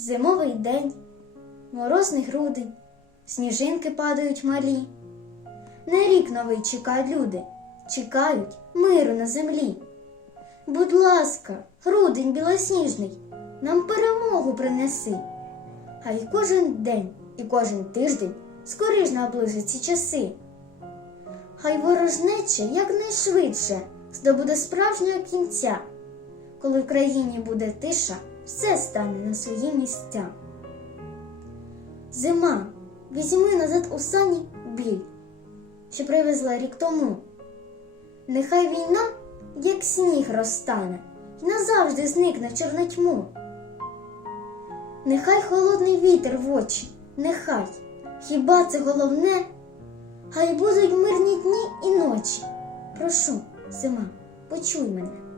Зимовий день, морозний грудень, сніжинки падають малі. На рік новий чекають люди, чекають миру на землі. Будь ласка, грудень білосніжний, нам перемогу принеси. Хай кожен день і кожен тиждень скоріш наближить ці часи. Хай ворожнече якнайшвидше здобуде справжнього кінця, коли в країні буде тиша, все стане на свої місця. Зима, візьми назад у сані біль, що привезла рік тому. Нехай війна, як сніг розтане, і назавжди зникне в чорну тьму. Нехай холодний вітер в очі, нехай, хіба це головне? Хай будуть мирні дні і ночі. Прошу, зима, почуй мене.